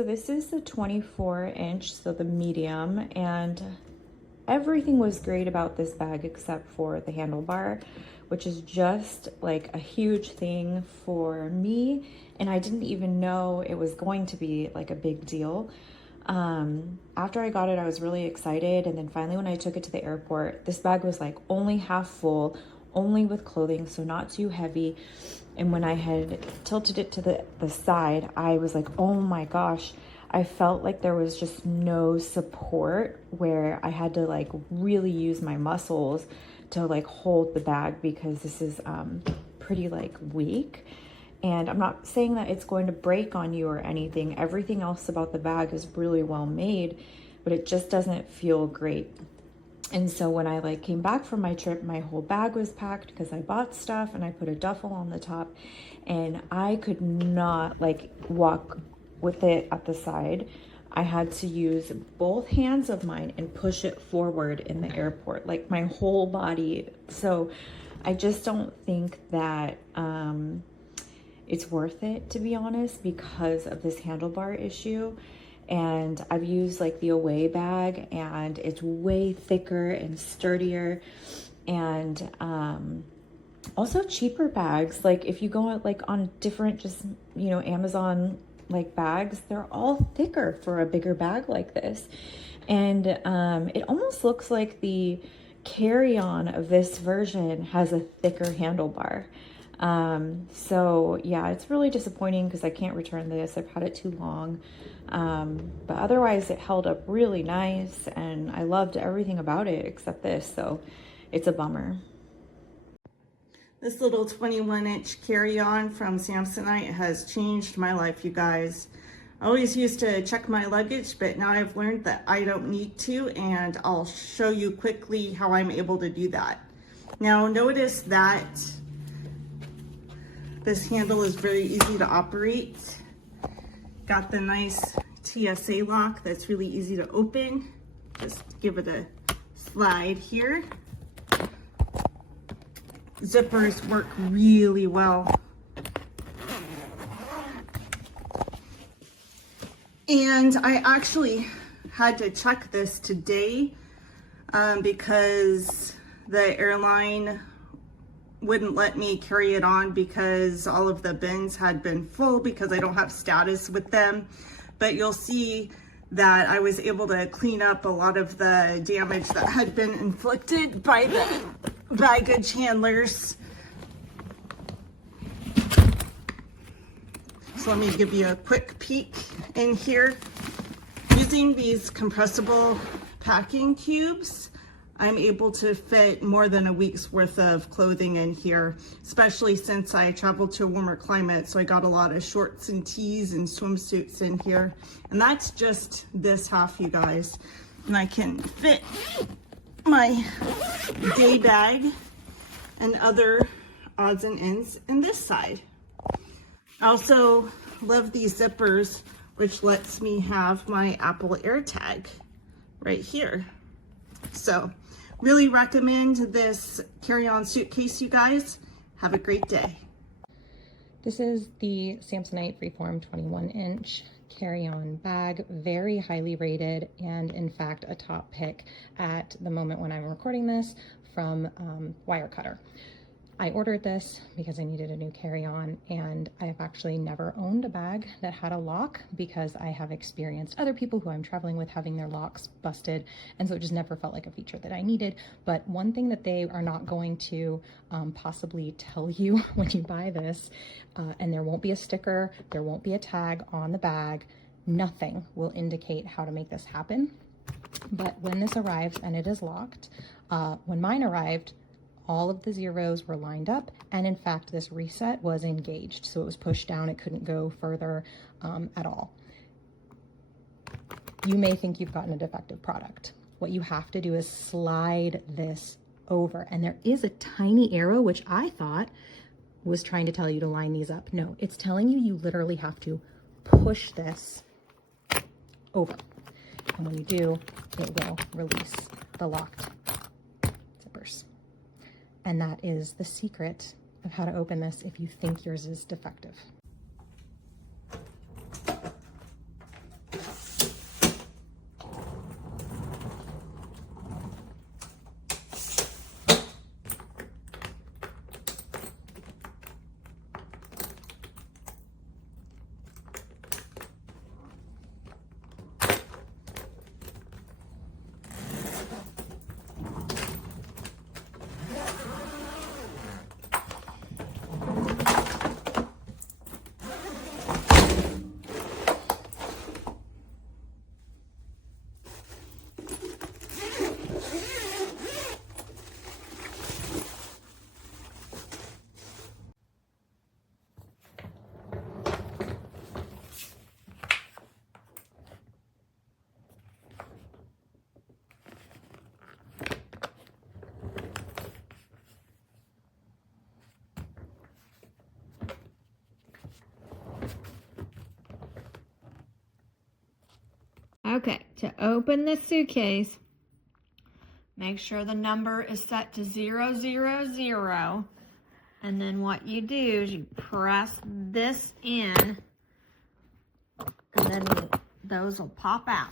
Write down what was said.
So this is the 24-inch, so the medium, and everything was great about this bag except for the handlebar, which is just like a huge thing for me, and I didn't even know it was going to be like a big deal. After I got it, I was really excited, and then finally when I took it to the airport, this bag was like only half full, only with clothing, so not too heavy. And when I had tilted it to the side, I was like, oh my gosh, I felt like there was just no support, where I had to like really use my muscles to like hold the bag, because this is pretty like weak. And I'm not saying that it's going to break on you or anything. Everything else about the bag is really well made, but it just doesn't feel great. And so when I like came back from my trip, my whole bag was packed because I bought stuff, and I put a duffel on the top, and I could not like walk with it at the side. I had to use both hands of mine and push it forward in the airport, like my whole body. So I just don't think that it's worth it, to be honest, because of this handlebar issue. And I've used like the Away bag, and it's way thicker and sturdier, and also cheaper bags. Like if you go out like on different just, you know, Amazon like bags, they're all thicker for a bigger bag like this. And it almost looks like the carry-on of this version has a thicker handlebar. So yeah, it's really disappointing because I can't return this. I've had it too long. But otherwise it held up really nice, and I loved everything about it except this, so it's a bummer. This little 21-inch carry-on from Samsonite has changed my life, you guys. I always used to check my luggage, but now I've learned that I don't need to, and I'll show you quickly how I'm able to do that. Now notice that this handle is very easy to operate. Got the nice TSA lock that's really easy to open. Just give it a slide here. Zippers work really well. And I actually had to check this today because the airline wouldn't let me carry it on because all of the bins had been full because I don't have status with them. But you'll see that I was able to clean up a lot of the damage that had been inflicted by the baggage handlers. So let me give you a quick peek in here. Using these compressible packing cubes, I'm able to fit more than a week's worth of clothing in here, especially since I traveled to a warmer climate. So I got a lot of shorts and tees and swimsuits in here. And that's just this half, you guys. And I can fit my day bag and other odds and ends in this side. I also love these zippers, which lets me have my Apple AirTag right here. So really recommend this carry-on suitcase, you guys. Have a great day. This is the Samsonite Freeform 21-inch carry-on bag, very highly rated, and in fact a top pick at the moment when I'm recording this from Wirecutter. I ordered this because I needed a new carry-on, and I have actually never owned a bag that had a lock because I have experienced other people who I'm traveling with having their locks busted, and so it just never felt like a feature that I needed. But one thing that they are not going to possibly tell you when you buy this, and there won't be a sticker, there won't be a tag on the bag, nothing will indicate how to make this happen. But when this arrives and it is locked, when mine arrived, all of the zeros were lined up, and in fact this reset was engaged, so it was pushed down. It couldn't go further at all. You may think you've gotten a defective product. What you have to do is slide this over, and there is a tiny arrow which I thought was trying to tell you to line these up. No, it's telling you you literally have to push this over, and when you do, it will release the locked zippers. And that is the secret of how to open this if you think yours is defective. Okay, to open the suitcase, make sure the number is set to 000. And then what you do is you press this in, and then those will pop out.